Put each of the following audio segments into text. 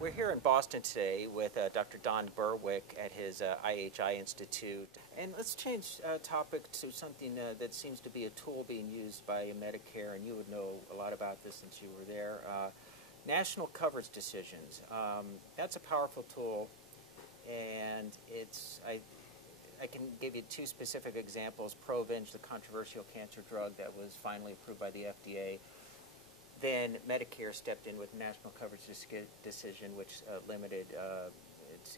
We're here in Boston today with Dr. Don Berwick at his IHI Institute. And let's change topic to something that seems to be a tool being used by Medicare, and you would know a lot about this since you were there. National coverage decisions. That's a powerful tool, and I can give you two specific examples. Provenge, the controversial cancer drug that was finally approved by the FDA. Then Medicare stepped in with national coverage decision, which limited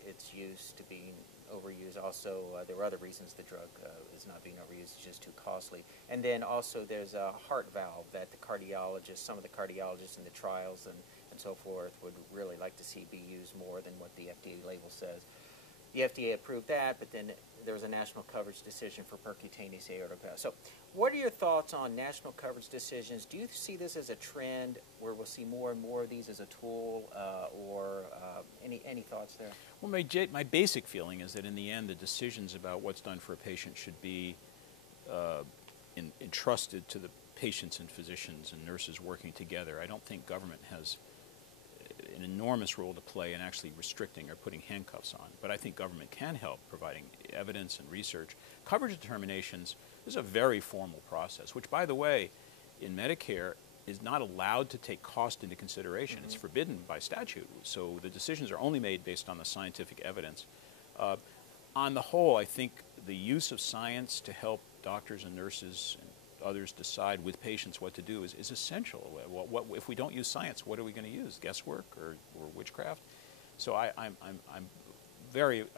its use to being overused. Also, there were other reasons the drug is not being overused; it's just too costly. And then also there's a heart valve that the cardiologists, some of the cardiologists in the trials and so forth, would really like to see be used more than what the FDA label says. The FDA approved that, but then there was a national coverage decision for percutaneous aortic valve. So what are your thoughts on national coverage decisions? Do you see this as a trend where we'll see more and more of these as a tool, or any thoughts there? Well, my basic feeling is that in the end, the decisions about what's done for a patient should be entrusted to the patients and physicians and nurses working together. I don't think government has an enormous role to play in actually restricting or putting handcuffs on. But I think government can help providing evidence and research. Coverage determinations is a very formal process, which, by the way, in Medicare is not allowed to take cost into consideration. It's forbidden by statute. So the decisions are only made based on the scientific evidence. On the whole, I think the use of science to help doctors and nurses and others decide with patients what to do is essential. If we don't use science, what are we going to use? Guesswork or witchcraft? So I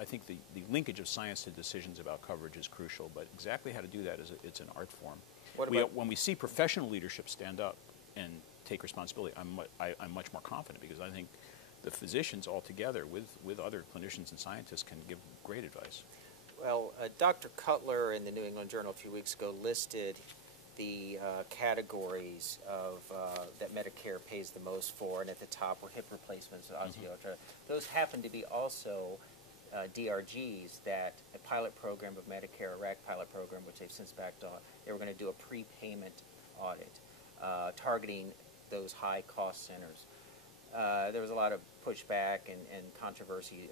think the linkage of science to decisions about coverage is crucial, but exactly how to do that it's an art form. When we see professional leadership stand up and take responsibility, I'm much more confident, because I think the physicians all together with other clinicians and scientists can give great advice. Well, Dr. Cutler in the New England Journal a few weeks ago listed the categories of that Medicare pays the most for, and at the top were hip replacements, osteoarthritis. Those happen to be also DRGs, that a pilot program of Medicare, a RAC pilot program, which they've since backed off. They were going to do a prepayment audit targeting those high-cost centers. There was a lot of pushback and controversy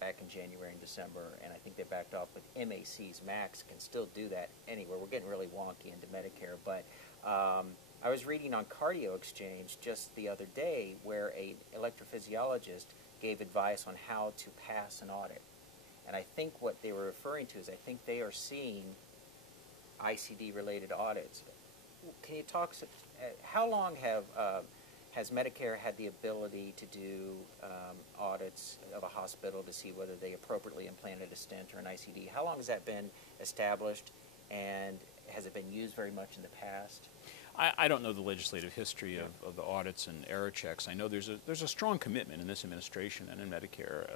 back in January and December, and I think they backed off. With MACs, MACs can still do that anywhere. We're getting really wonky into Medicare, but I was reading on Cardio Exchange just the other day where an electrophysiologist gave advice on how to pass an audit. And I think what they were referring to is, I think they are seeing ICD-related audits. Can you talk, how long has Medicare had the ability to do audits of a hospital to see whether they appropriately implanted a stent or an ICD? How long has that been established, and has it been used very much in the past? I don't know the legislative history of the audits and error checks. I know there's a strong commitment in this administration and in Medicare,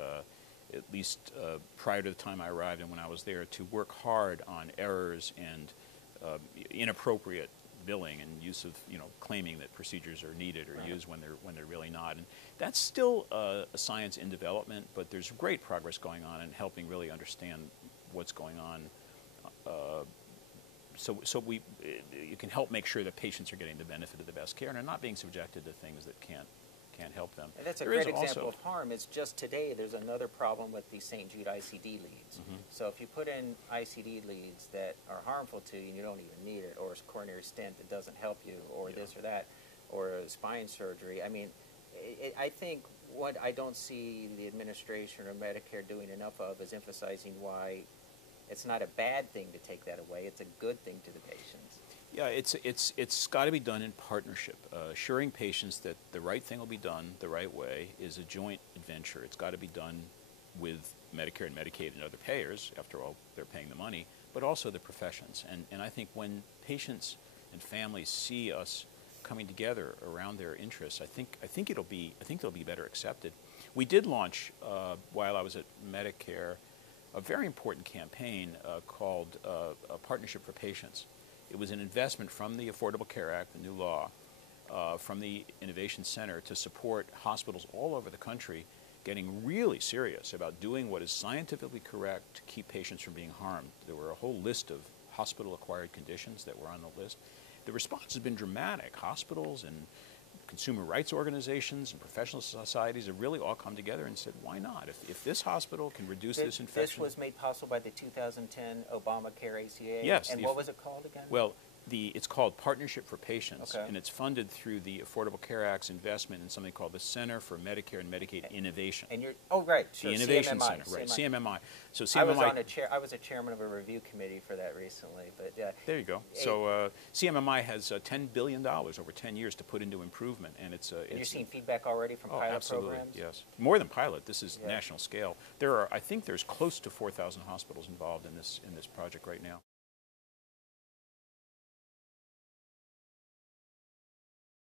at least prior to the time I arrived and when I was there, to work hard on errors and inappropriate billing and use of, claiming that procedures are needed or used when they're really not. And that's still a science in development, but there's great progress going on in helping really understand what's going on. So you can help make sure that patients are getting the benefit of the best care and are not being subjected to things that can't help them. And that's a great example of harm. It's just today there's another problem with the St. Jude ICD leads. So if you put in ICD leads that are harmful to you and you don't even need it, or a coronary stent that doesn't help you, or this or that, or a spine surgery, I mean, I think what I don't see the administration or Medicare doing enough of is emphasizing why it's not a bad thing to take that away. It's a good thing to the patients. Yeah, it's got to be done in partnership. Assuring patients that the right thing will be done the right way is a joint adventure. It's got to be done with Medicare and Medicaid and other payers. After all, they're paying the money, but also the professions. And I think when patients and families see us coming together around their interests, I think they'll be better accepted. We did launch while I was at Medicare a very important campaign called a Partnership for Patients. It was an investment from the Affordable Care Act, the new law, from the Innovation Center to support hospitals all over the country getting really serious about doing what is scientifically correct to keep patients from being harmed. There were a whole list of hospital-acquired conditions that were on the list. The response has been dramatic. Hospitals and consumer rights organizations and professional societies have really all come together and said, why not? If this hospital can reduce this infection. This was made possible by the 2010 Obamacare ACA? Yes. And what was it called again? Well, it's called Partnership for Patients, okay. and it's funded through the Affordable Care Act's investment in something called the Center for Medicare and Medicaid Innovation. And you're right, sure. The Innovation CMMI, Center, right? CMMI. So CMMI. I was a chairman of a review committee for that recently, but there you go. So CMMI has $10 billion over 10 years to put into improvement, and it's. And you're seeing feedback already from pilot absolutely, programs? Yes, more than pilot. This is national scale. I think there's close to 4,000 hospitals involved in this project right now.